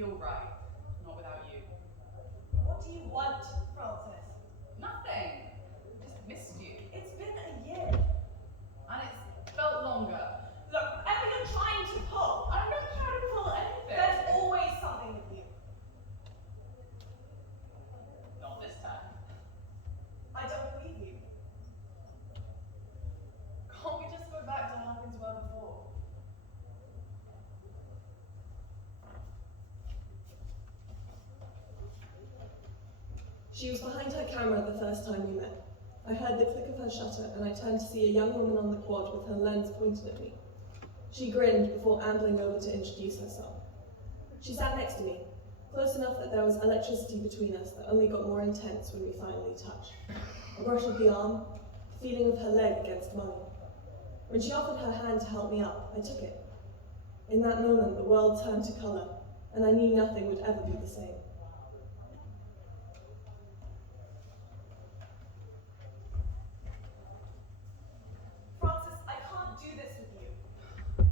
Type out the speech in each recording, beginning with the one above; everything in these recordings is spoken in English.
feel right, not without you. What do you want, Francis? Nothing. Just missed you. It's been a year. And it's felt longer. Look, whatever you're trying to pull, I'm not trying to pull anything. there's always something with you. Not this time. I don't believe you. Can't we just go back to how things were before? She was behind her camera the first time we met. I heard the click of her shutter and I turned to see a young woman on the quad with her lens pointed at me. She grinned before ambling over to introduce herself. She sat next to me, close enough that there was electricity between us that only got more intense when we finally touched. A brush of the arm, the feeling of her leg against mine. When she offered her hand to help me up, I took it. In that moment, the world turned to colour, and I knew nothing would ever be the same. Francis, I can't do this with you.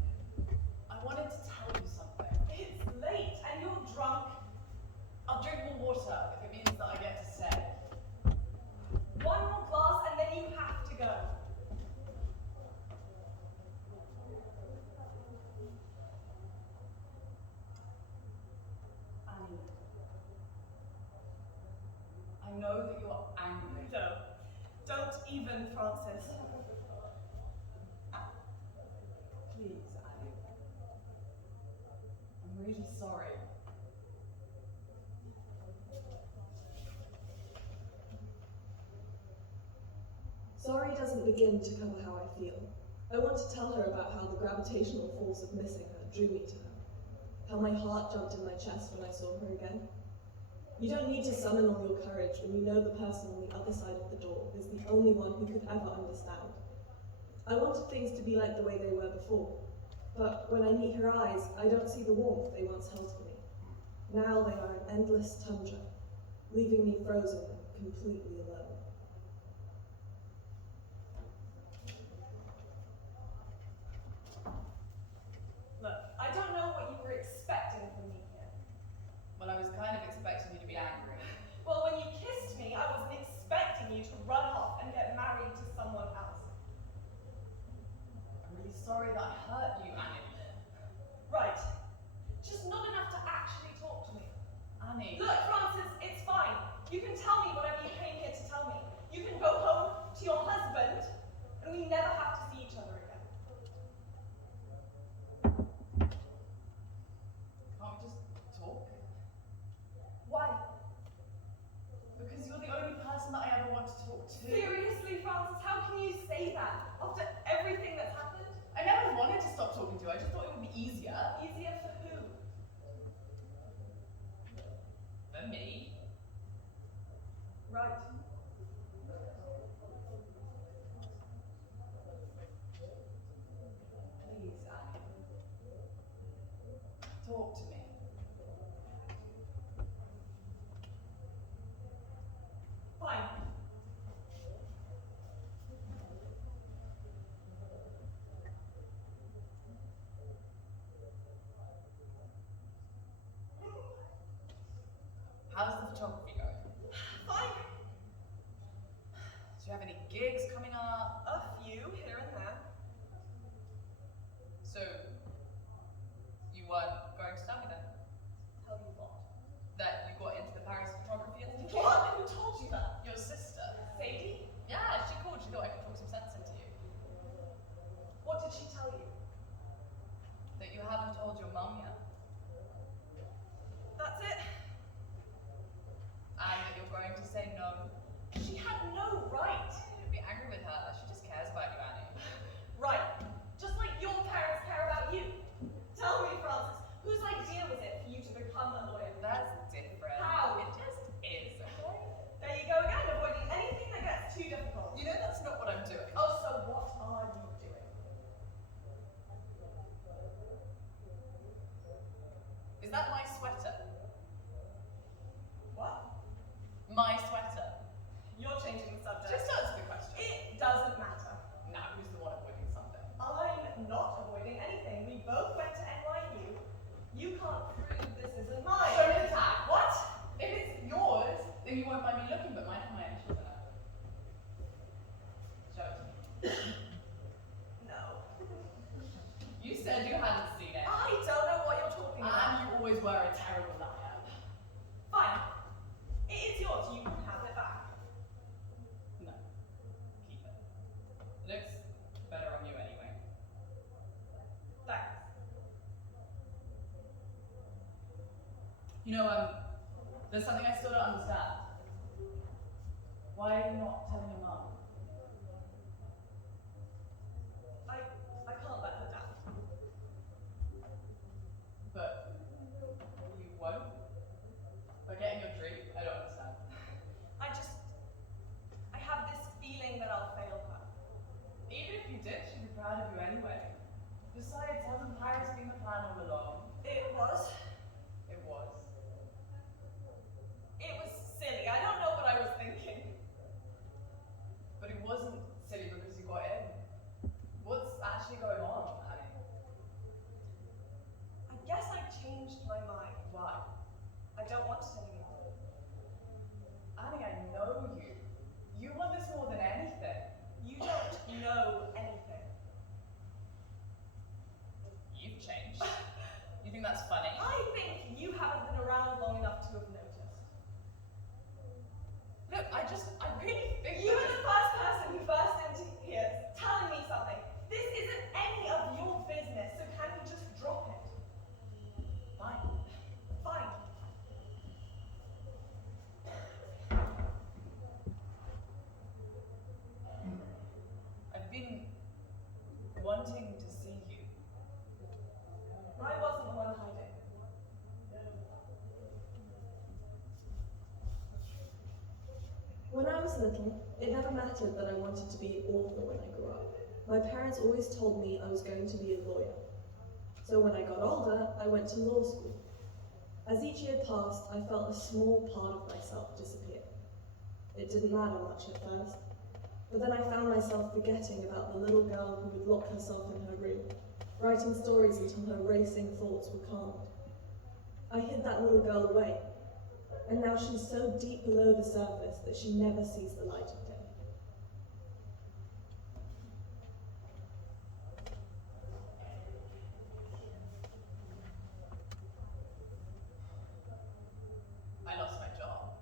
I wanted to tell you something. It's late and you're drunk. I'll drink more water if it means that I get to stay. One more glass and then you have to go. Annie, I know that you're angry. No, don't even, Francis. Please, Annie. I'm really sorry. Sorry doesn't begin to cover how I feel. I want to tell her about how the gravitational force of missing her drew me to her. How my heart jumped in my chest when I saw her again. You don't need to summon all your courage when you know the person on the other side of the door is the only one who could ever understand. I wanted things to be like the way they were before, but when I meet her eyes, I don't see the warmth they once held for me. Now they are an endless tundra, leaving me frozen, completely alone. Look, I don't know what you were expecting from me here. Well, I was kind of expecting you to be angry. Well, when you kissed me, I wasn't expecting you to run off and get married to someone else. I'm really sorry that I hurt you, Annie. Right. Just not enough to actually talk to me. Annie. Look, Francis, it's fine. You can tell me whatever you came here to tell me. You can go home to your husband, and we never have to see each other again. Can't we just talk? Why? Because you're the only person that I ever want to talk to. Seriously, Francis, how can you say that after everything that's happened? I never wanted to stop talking to you. I just thought it would be easier. Easier for who? For me. Right. Please, Annie. Talk to me. Fine. How's the photography going? Fine. Do you have any gigs coming up? A few here and there. So, you weren't going to tell me then? Tell you what? That you got into the Paris Photography Institute? What? Who told you that? Your sister. Sadie? Yeah, she called. She thought I could talk some sense into you. What did she tell you? That you haven't told your mum yet. That's it? And that you're going to say no. She had no right. Don't be angry with her. She just cares about you, Annie. Right. Just like your parents care about you. Tell me, Francis, whose idea was it for you to become a lawyer? That's different. How? It just is, okay? There you go again, avoiding anything that gets too difficult. You know that's not what I'm doing. Oh, so what are you doing? Is that my sweater? What? My sweater. You're changing the subject. Just answer the question. It doesn't matter. Now, who's the one avoiding something? I'm not avoiding anything. We both went to NYU. You can't prove this isn't mine. said you hadn't seen it. I don't know what you're talking about. And you always were a terrible liar. Fine. It is yours. You can have it back. No. Keep it. It looks better on you anyway. Thanks. You know, there's something I still don't understand. Why are you not telling your mum? I can't let her down. But you won't? By getting your drink? I don't understand. I have this feeling that I'll fail her. Even if you did, she'd be proud of you anyway. Besides, hasn't Paris been the plan all along? It was. It was. It was silly. I don't know what I was thinking. But it wasn't silly because you got in. What's actually going on, Annie? I guess I changed my mind. Why? I don't want it anymore. Annie, I know you. You want this more than anything. You don't know anything. You've changed. You think that's funny? I think you haven't been around long enough to have noticed. Look, I really think You were the first person who burst into here telling me something. This isn't any of your business, so can you just drop it? Fine. Fine. I've been wanting to see you. I wasn't the one hiding. When I was little, it never mattered that I wanted to be an author when I grew up. My parents always told me I was going to be a lawyer. So when I got older, I went to law school. As each year passed, I felt a small part of myself disappear. It didn't matter much at first, but then I found myself forgetting about the little girl who would lock herself in her room, writing stories until her racing thoughts were calmed. I hid that little girl away, and now she's so deep below the surface that she never sees the light of day. I lost my job.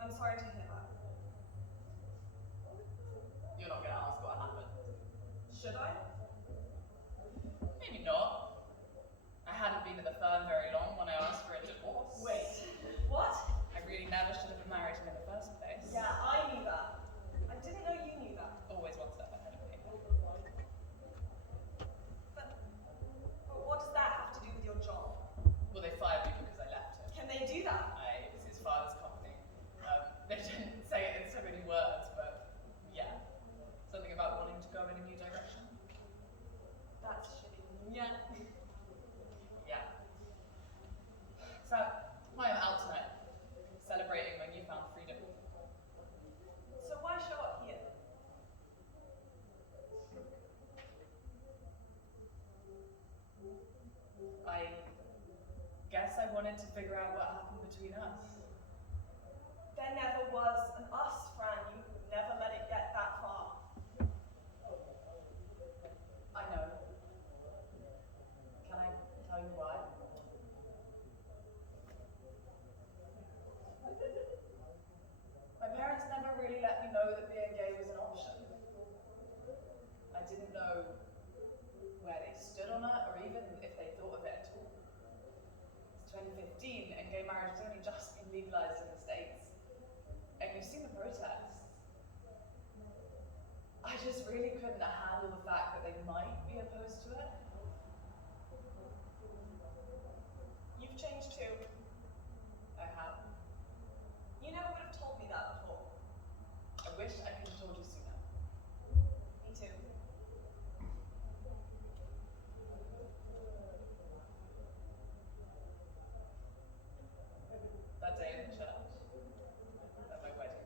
I'm sorry to hear that. You're not gonna ask what happened. Should I? Maybe not. I hadn't been at the firm very long when I asked for a divorce. Wait. What? I really never should have married him in the first place. Yeah, I knew that. I didn't know you knew that. Always one step ahead of me. But what does that have to do with your job? Well, they fired me because I left him. Can they do that? It's his father's company. They didn't say it in so many words, but yeah. Something about wanting to go in a new direction. That's shitty. Yeah. Yeah. So, why I'm out tonight, celebrating when you found freedom. So why show up here? I guess I wanted to figure out what happened between us. There never was an us, Fran. You never let it get that far. I know. Can I tell you why? My parents never really let me know that being gay was an option. I didn't know where they stood on it, or even if they thought of it at all. It's 2015, and gay marriage has only just been legalized in the States. And you've seen the protests. I just really couldn't handle the fact that they might be opposed to it. You've changed too. I have. You never would have told me that before. I wish I could have told you sooner. Me too. That day in the church, at my wedding,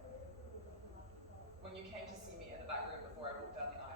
when you came to see me in the back room before I walked down the aisle.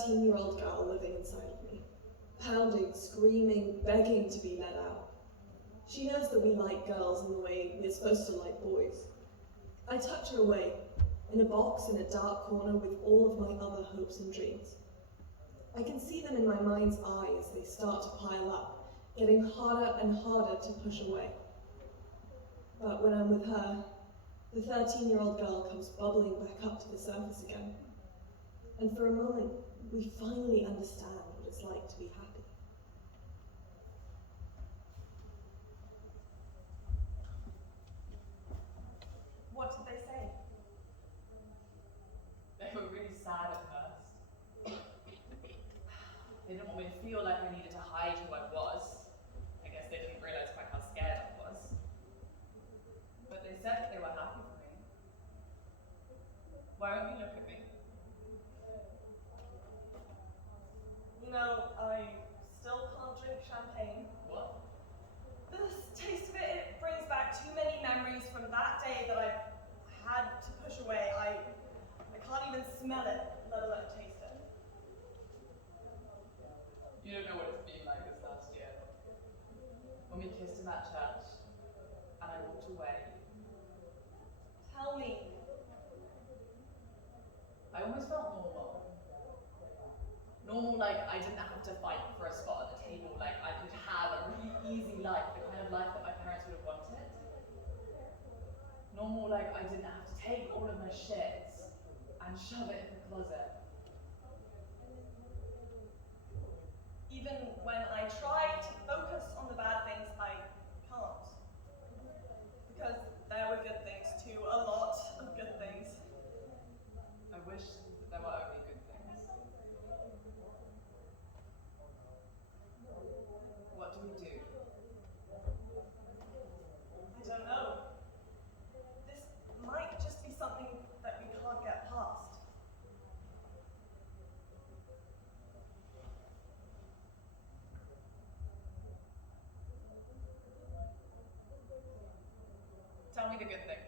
13-year-old girl living inside of me, pounding, screaming, begging to be let out. She knows that we like girls in the way we're supposed to like boys. I tucked her away, in a box in a dark corner with all of my other hopes and dreams. I can see them in my mind's eye as they start to pile up, getting harder and harder to push away. But when I'm with her, the 13-year-old girl comes bubbling back up to the surface again. And for a moment, we finally understand what it's like to be happy. What did they say? They were really sad at first. They didn't want me to feel like I needed to hide who I was. I guess they didn't realize quite how scared I was. But they said that they were happy for me. Why won't you look at me? You know, I still can't drink champagne. What? The taste of it, it brings back too many memories from that day that I had to push away. I can't even smell it, let alone taste it. You don't know what it's been like this last year. When we kissed in that church, and I walked away, Tell me. I almost felt normal. Normal, like I didn't have to fight for a spot at the table, like I could have a really easy life, the kind of life that my parents would have wanted. Normal, like I didn't have to take all of my shit and shove it in the closet. Even when I try to focus on the bad things, I can't. Because there were good things too, a lot of good things. I wish that there were only good things. What do we do? I don't know. This might just be something that we can't get past. Tell me the good things.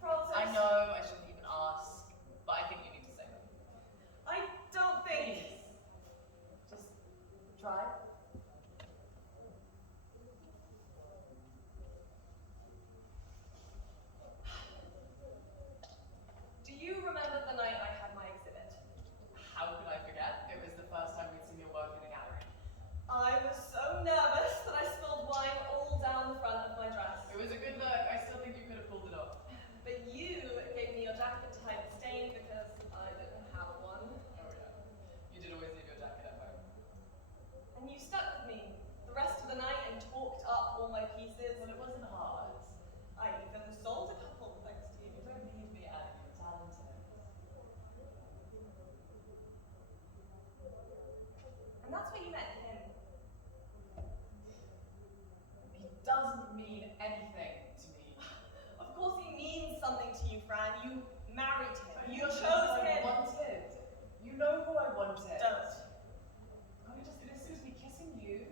Francis, I know I shouldn't even ask, but I think you need to say them. I don't think. Please. Just try. Do you remember the night I had my exhibit? How could I forget? It was the first time we'd seen your work in the gallery. I was so nervous that I spilled wine all down the front of my dress. It was a good look. I still think you could have pulled it off. But you gave me your jacket to hide the stain because I didn't have one. Oh yeah. You did always leave your jacket at home. And you stuck with me the rest of the night and talked up all my pieces. Well, it wasn't hard. I even sold a couple thanks to you. You don't need me, Erin. You're talented. And that's what you met him. He doesn't mean anything to me. Of course he means something to you, Fran. You married him. You know chose who I him. wanted. You know who I wanted. Don't. Oh, just this was me kissing you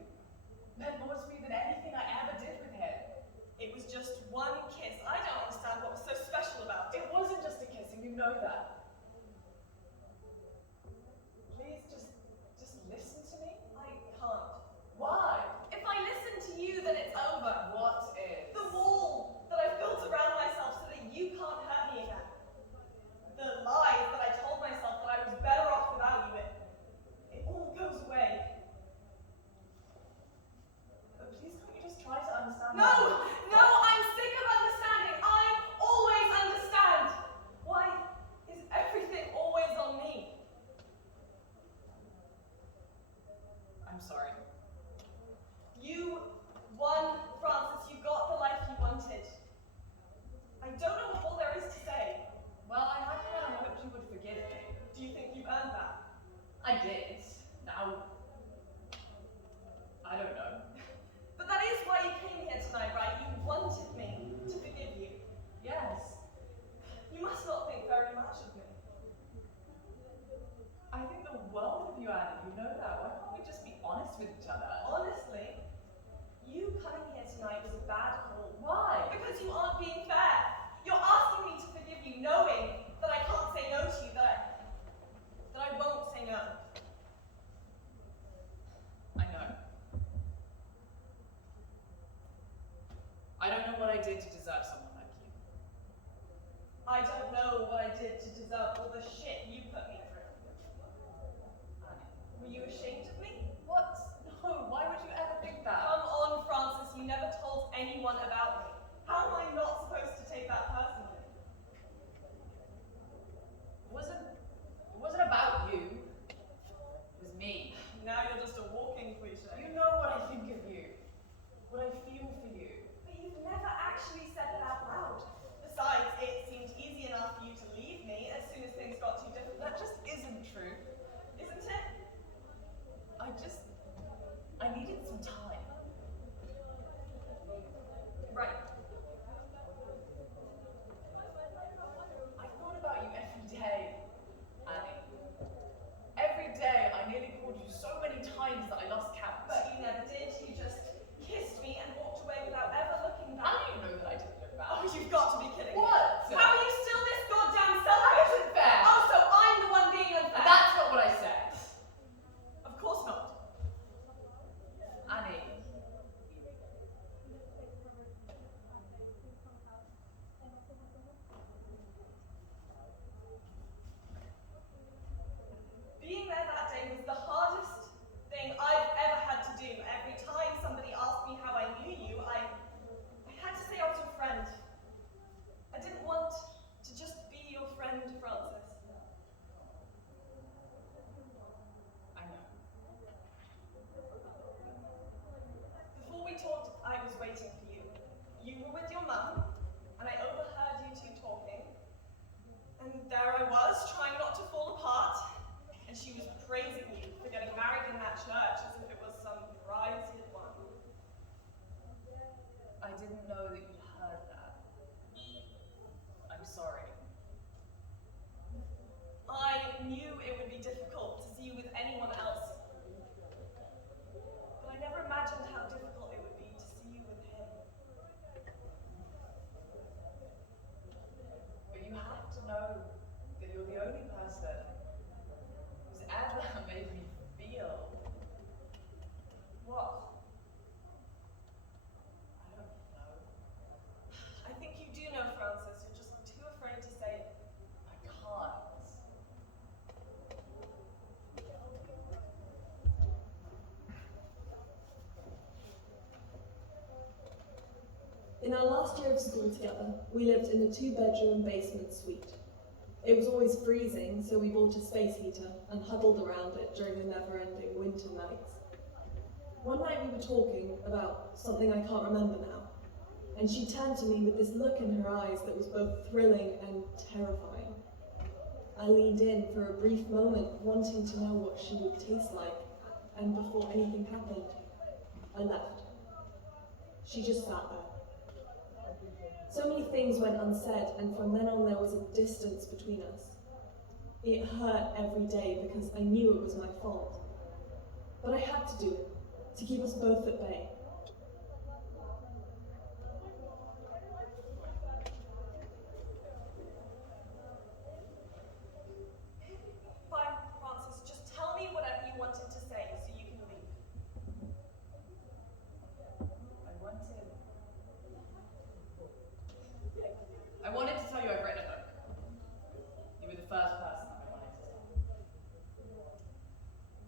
meant more to me than anything I ever did with him. It was just one kiss. I don't understand what was so special about it. It wasn't just a kiss, and you know that. Please just listen to me. I can't. Why? If I listen to you, then it's over. What is? The wall that I've built around myself so that you can't hurt me again. The lies I did to deserve someone like you. I don't know what I did to deserve all the shit you put me through. Annie. Were you ashamed of me? What? No, why would you ever think that? Come on, Francis, you never told anyone about me. How am I not supposed to take that personally? It wasn't about you. It was me. Now you're just a walking cliche. You know what I think of you. What I feel for you. But you've never actually said it out loud. Besides, it seemed easy enough for you to leave me as soon as things got too difficult. That just isn't true. Isn't it? I needed some time. Right. I thought about you every day, Annie. Every day I nearly called you so many times that I lost count. But you never did. You just kissed me and walked away without ever looking How back. do you know that I didn't look back? Oh, you've got to be kidding me. What? How are you still this goddamn That selfish? isn't fair. Oh, so I'm the one being unfair. That's not what I said. Of course not. Annie. Being there that day was the hardest thing I've ever had to do. Every time somebody asked me how I knew you, I had to say I was your friend. I didn't want to just be your friend, Francis. I know. Before we talked, I was waiting for you. You were with your mum, and I overheard you two talking. And there I was, trying not to fall apart. And she was praising you for getting married in that church as if it was some prize you'd won. I didn't know that you'd heard that. I'm sorry. I knew it would be difficult to see you with anyone else. But I never imagined how difficult it would be to see you with him. But you have to know that you're the only person who's ever made me feel. What? I don't know. I think you do know, Francis. You're just too afraid to say it. I can't. In our last year of school together, we lived in a 2-bedroom basement suite. It was always freezing, so we bought a space heater and huddled around it during the never-ending winter nights. One night we were talking about something I can't remember now, and she turned to me with this look in her eyes that was both thrilling and terrifying. I leaned in for a brief moment, wanting to know what she would taste like, and before anything happened, I left. She just sat there. So many things went unsaid, and from then on there was a distance between us. It hurt every day because I knew it was my fault. But I had to do it, to keep us both at bay. Fine, Francis, just tell me whatever you wanted to say so you can leave. I wanted to tell you I've written a book. You were the first person I wanted to tell.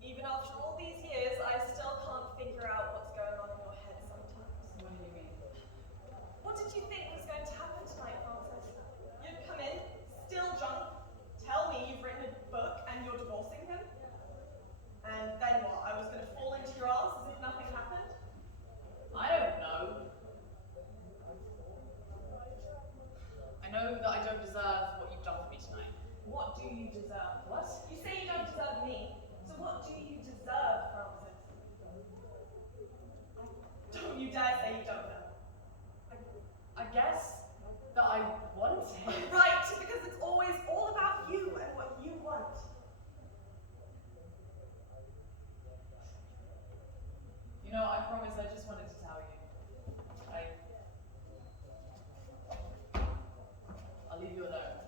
Even after all these years, I still can't figure out what's going on in your head sometimes. What do you mean? What did you think was going to happen tonight, Francis? You'd come in, still drunk, tell me you've written a book and you're divorcing him? And then what? I was going to fall into your arms as if nothing happened? I don't know. I know that I don't deserve what you've done for me tonight. What do you deserve? What? You say you don't deserve me, so what do you deserve, Francis? Don't you dare say you don't know. I guess that I want it. Right, because it's always all about you and what you want. You know, I promise I just wanted to tell you. I'll leave you alone.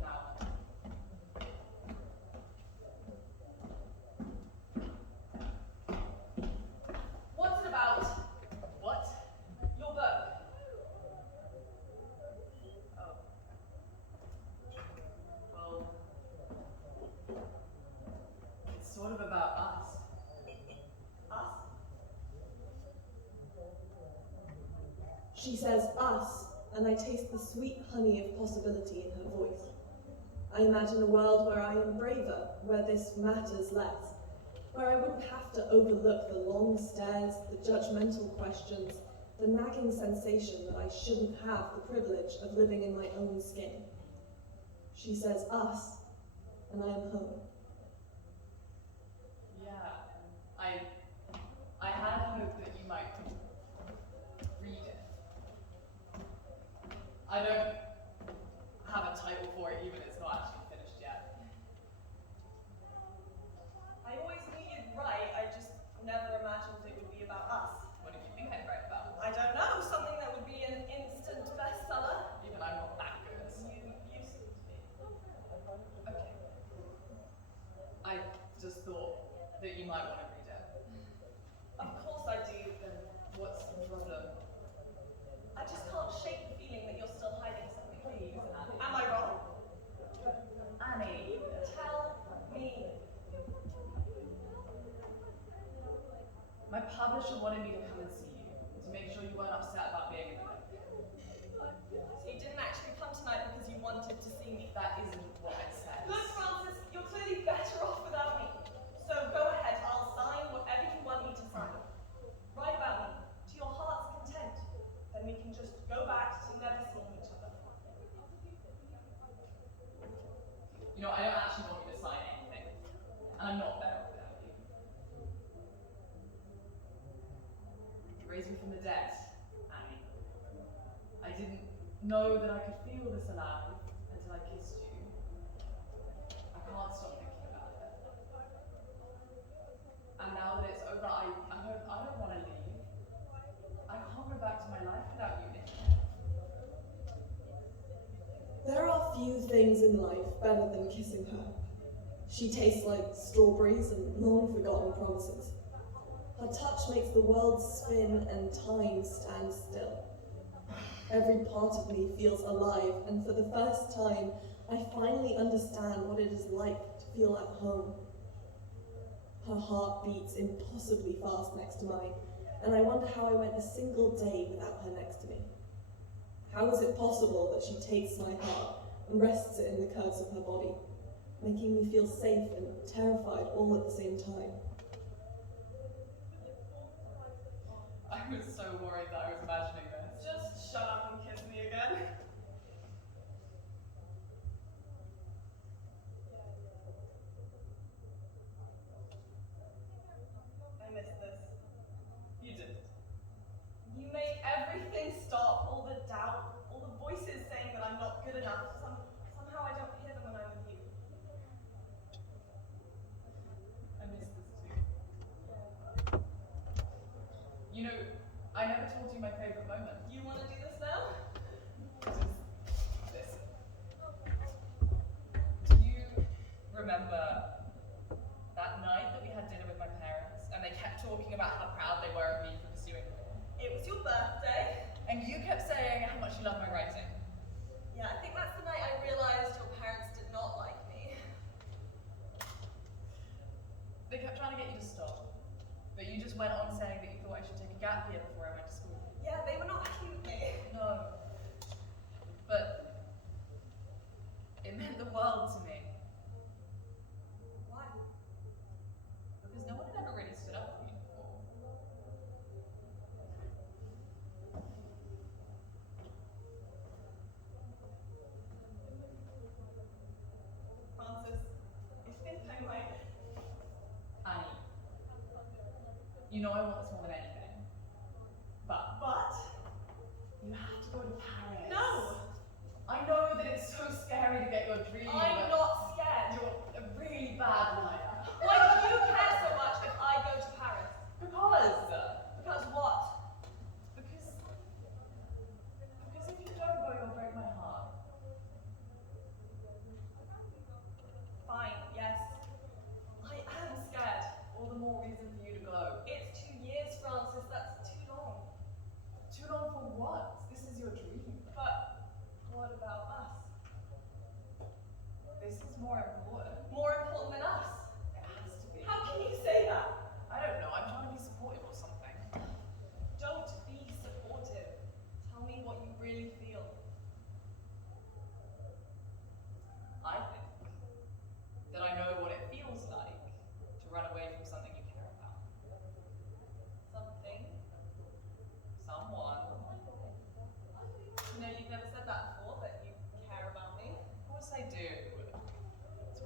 Now. She says us, and I taste the sweet honey of possibility in her voice. I imagine a world where I am braver, where this matters less, where I wouldn't have to overlook the long stares, the judgmental questions, the nagging sensation that I shouldn't have the privilege of living in my own skin. She says us, and I am home. Yeah, I had hoped that you might read it. I don't have a title for it, even it's not actually finished yet. I always knew you'd write, I just never imagined it would be about us. What did you think I'd write about? I don't know, something that would be an instant bestseller. Even I'm not that good. You used to be. Okay. I just thought that you might want to read it. Of course I do. Then what's the problem? I just can't shake the feeling that you're still hiding something. Please, Annie. Am I wrong? Annie. Tell me. My publisher wanted me to come and see you, to make sure you weren't upset about being in the book. So you didn't actually come tonight because you wanted to see me. That isn't what I said. Look, Francis, you're clearly better off without me. So go ahead, I'll sign whatever you want me to sign. Write about me, to your heart's content. Then we can just go back to never seeing each other. You know, I don't actually want you to sign anything. And I'm not better off without you. You raised me from the dead, Annie. I didn't know that I could feel this alive until I kissed you. I can't stop thinking about it. And now that it's over, I don't want to leave. I can't go back to my life without you, Nick. There are few things in life better than kissing her. She tastes like strawberries and long forgotten promises. Her touch makes the world spin and time stand still. Every part of me feels alive, and for the first time, I finally understand what it is like to feel at home. Her heart beats impossibly fast next to mine, and I wonder how I went a single day without her next to me. How is it possible that she takes my heart and rests it in the curves of her body, making me feel safe and terrified all at the same time? I was so worried that I was imagining this. Just shut up and kiss me again. I miss this. You didn't. You make everything stop, all the doubt, all the voices saying that I'm not good enough. Somehow I don't hear them when I'm with you. I miss this too. You know, I never told you my favorite moment. You want to do this now? Just listen. Do you remember that night that we had dinner with my parents and they kept talking about how proud they were of me for pursuing law? It was your birthday. And you kept saying how much you love my writing. Yeah, I think that's the night I realized your parents did not like me. They kept trying to get you to stop, but you just went on saying that you thought I should take a gap year before I went to school. Yeah, they were not happy with me. No. But it meant the world to me. Why? Because no one had ever really stood up for me before. Francis, I think I might. Annie, you know I want this more than anything. But But? you have to go to Paris. No! I know that it's so scary to get your dream, I'm but not scared. you're a really bad liar. Why do you care so much if I go to Paris? Because Because what? because if you don't go, you'll break my heart. Fine, yes. I am scared. All the more reason for you to go. It's 2 years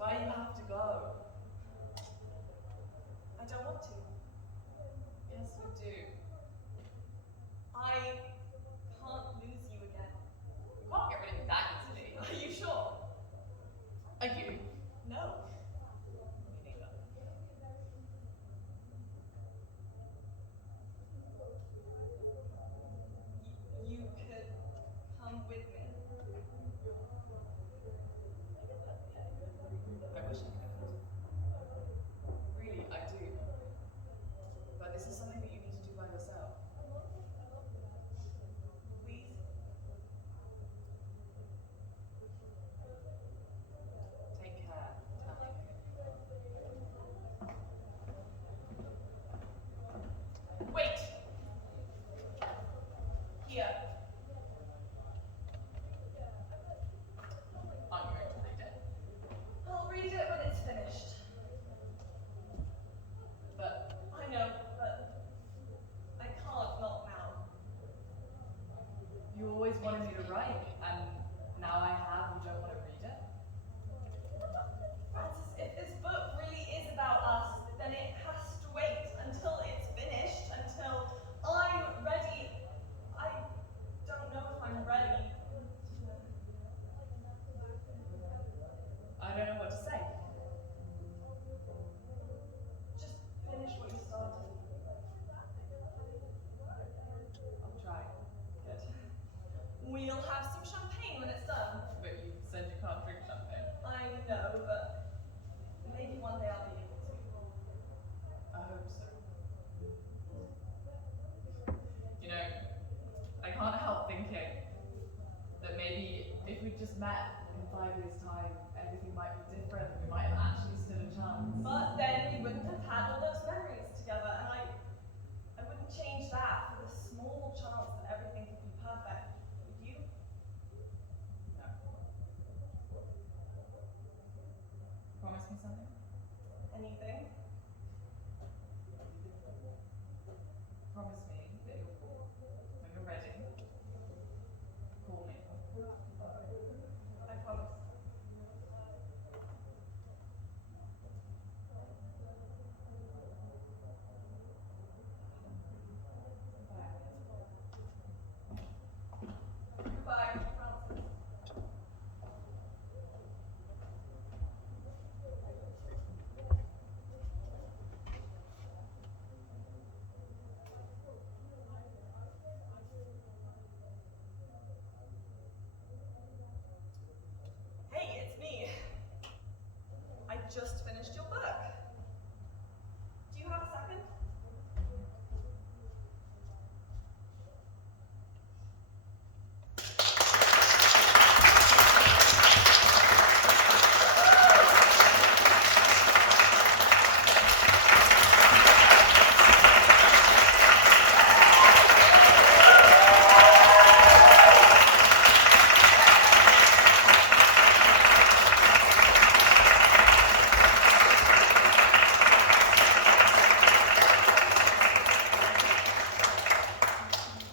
why you have to go. I don't want to. Yes, you do. I can't lose you again. You can't get rid of me that easily. Are you sure? Are you? No. Me neither. You could come with me. I wish I could. Really, I do. But this is something that you need to do by yourself. Please? Take care, Tammy. Wait! Here. I'm going to read it. I'll read it when it's finished. But I know, but I can't not now. you always wanted me to write, and now I have, you don't want to read it? Francis, if this book really is about us, then it has to wait until it's finished, until I'm ready. I don't know if I'm ready. I don't know what to say. Just finish what you started. I'll try. Good. We'll have some champagne when it's done. But you said you can't drink champagne. I know, but maybe one day I'll be able to. I hope so. You know, I can't help thinking that maybe if we just met in 5 years' time, everything might be different. We might have actually stood a chance. But then we wouldn't have had all those memories together, and I wouldn't change that